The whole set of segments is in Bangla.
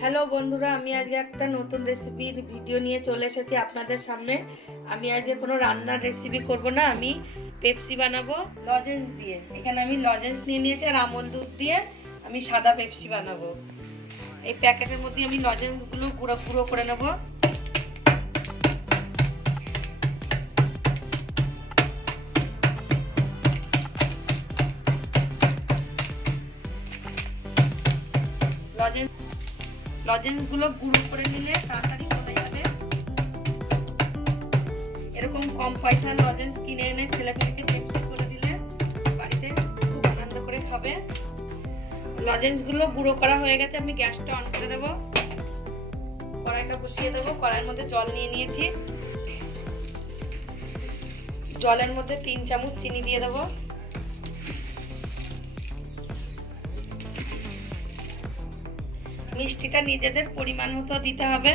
হ্যালো বন্ধুরা, আমি আজকে একটা নতুন রেসিপির ভিডিও নিয়ে চলে এসেছি আপনাদের সামনে। আমি আজকে কোনো রান্নার রেসিপি করব না, আমি পেপসি বানাবো লজেন্স দিয়ে। এখানে আমি লজেন্স নিয়ে নিয়েছি আর আমল দুধ দিয়ে আমি সাদা পেপসি বানাবো। এই প্যাকেটের মধ্যে আমি লজেন্সগুলো গুঁড়ো গুঁড়ো করে নেব। লজেন্সগুলো গুঁড়ো করে নিলে তাড়াতাড়ি চলে যাবে। এরকম কম পয়সার লজেন্স কিনে এনে ছেলেমেয়েকে পেপসি করে দিলে বাড়িতে খুব আনন্দ করে খাবে। লজেন্সগুলো গুঁড়ো করা হয়ে গেছে, আমি গ্যাসটা অন করে দেবো। কড়াইটা বসিয়ে দেবো। কড়াইয়ের মধ্যে জল নিয়ে নিয়েছি। জলের মধ্যে 3 চামচ চিনি দিয়ে দেবো। মিষ্টিটা নিজেদের পরিমাণ মতো দিতে হবে।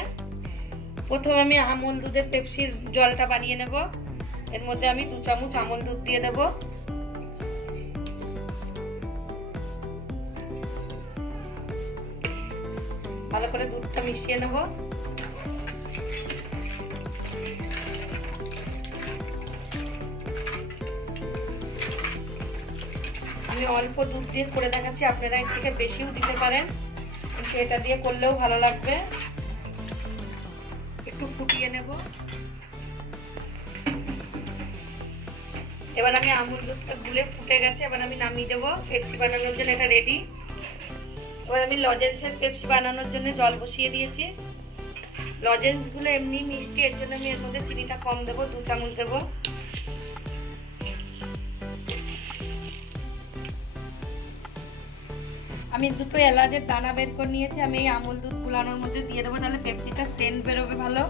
প্রথমে আমি আমল দুধের পেপসির জলটা বানিয়ে নেব। এর মধ্যে আমি 2 চামচ আমল দুধ দিয়ে দেব। ভালো করে দুধটা মিশিয়ে নেব। আমি অল্প দুধ দিয়ে করে দেখাচ্ছি, আপনারা এর থেকে বেশিও দিতে পারেন, কিন্তু এটা দিয়ে করলেও ভালো লাগবে। একটু ফুটিয়ে নেব। এবার আমি আমুল দুধটা গুলে ফুটে গেছে, এবার আমি নামিয়ে দেবো। পেপসি বানানোর জন্য এটা রেডি। এবার আমি লজেন্সের পেপসি বানানোর জন্য জল বসিয়ে দিয়েছি। লজেন্সগুলো এমনি মিষ্টি, এর জন্য আমি এর মধ্যে চিনিটা কম দেবো, 2 চামচ দেবো। আমি 2টো এলাচের দানা বের করে নিয়েছি। আমি এই আমল দুধ গুলানোর মধ্যে দিয়ে দেবো, তাহলে পেপসিটা সেন্ট বেরোবে ভালো।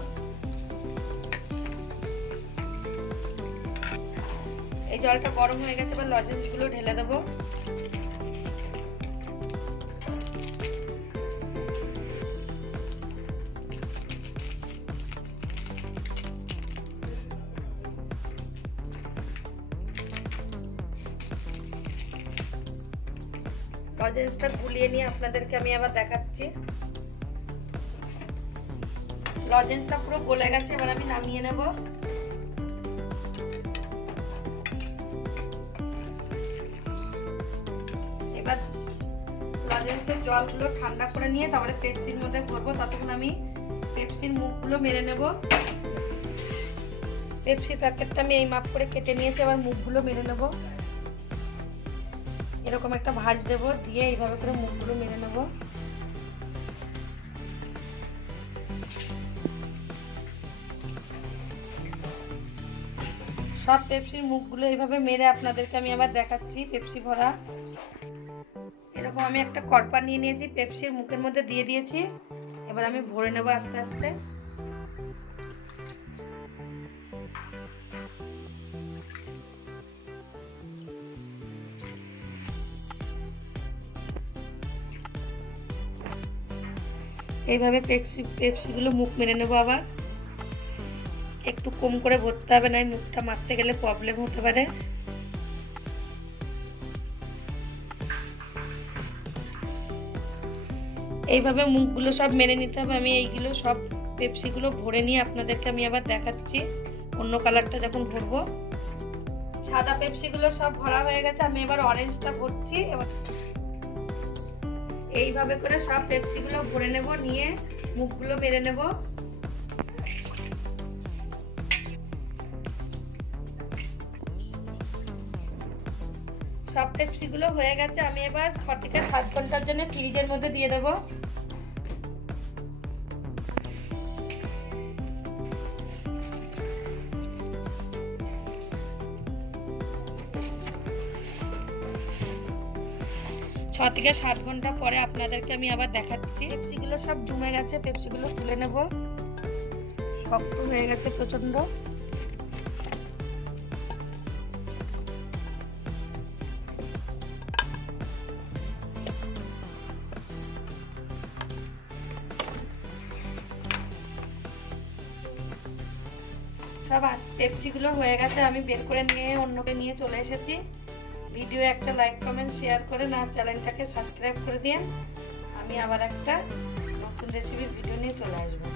এই জলটা গরম হয়ে গেছে, এবার লজেন্স গুলো ঢেলে দেবো। লজেন্সটা গুলিয়ে নিয়ে আপনাদেরকে আমি আবার দেখাচ্ছি। লজেন্সটা পুরো গলে গেছে, এবার আমি নামিয়ে নেব। এবার লজেন্সের জলগুলো ঠান্ডা করে নিয়ে তারপরে পেপসির মধ্যে ভরবো। ততক্ষণ আমি পেপসির মুখগুলো মেরে নেব। পেপসির প্যাকেটটা আমি এই মাপ করে কেটে নিয়েছি, এবার মুখগুলো মেরে নেব। এরকম একটা ভাঁজ দেব, দিয়ে এইভাবে করে মুখগুলো মেরে নেব। সব পেপসির মুখগুলো এইভাবে মেরে আপনাদেরকে আমি আবার দেখাচ্ছি পেপসি ভরা। এরকম আমি একটা কর্পা নিয়ে নিয়েছি, পেপসির মুখের মধ্যে দিয়ে দিয়েছি। এবার আমি ভরে নেব আস্তে আস্তে। এইভাবে পেপসিগুলো মুখ মেরে নেবো। আবার একটু কম করে ভরতে হবে, না মুখটা মারতে গেলে প্রবলেম হতে পারে। এইভাবে মুখগুলো সব মেরে নিতে হবে। আমি এইগুলো সব পেপসিগুলো ভরে নিয়ে আপনাদেরকে আমি আবার দেখাচ্ছি অন্য কালারটা যখন ভরবো। সাদা পেপসিগুলো সব ভরা হয়ে গেছে, আমি এবার অরেঞ্জটা ভরছি। এবার এইভাবে করে সব পেপসিগুলো ভরে নেব, নিয়ে মুখগুলো মেরে নেব। সব পেপসিগুলো হয়ে গেছে, আমি এবার 6 থেকে 7 ঘন্টার জন্য ফ্রিজের মধ্যে দিয়ে দেব। থেকে 7 ঘন্টা পরে আপনাদেরকে আমি আবার দেখাচ্ছি। পেপসিগুলো সব জমে গেছে, পেপসিগুলো তুলে নেব। শক্ত হয়ে গেছে প্রচন্ড। সব পেপসিগুলো হয়ে গেছে, আমি বের করে নিয়ে অন্যকে নিয়ে চলে এসেছি। ভিডিও একটা লাইক কমেন্ট শেয়ার করে না চ্যানেলটাকে সাবস্ক্রাইব করে দিন। আমি আবার একটা নতুন রেসিপির ভিডিও নিয়ে চলে আসবো।